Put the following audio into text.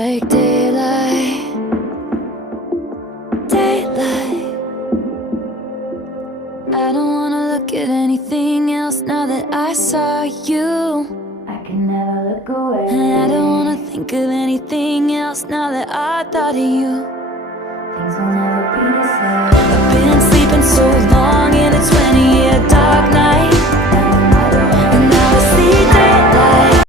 like daylight, daylight. I don't wanna look at anything else now that I saw you. I can never look away. And I don't wanna think of anything else now that I thought of you. Things will never be the same. I've been sleeping so long in a 20 years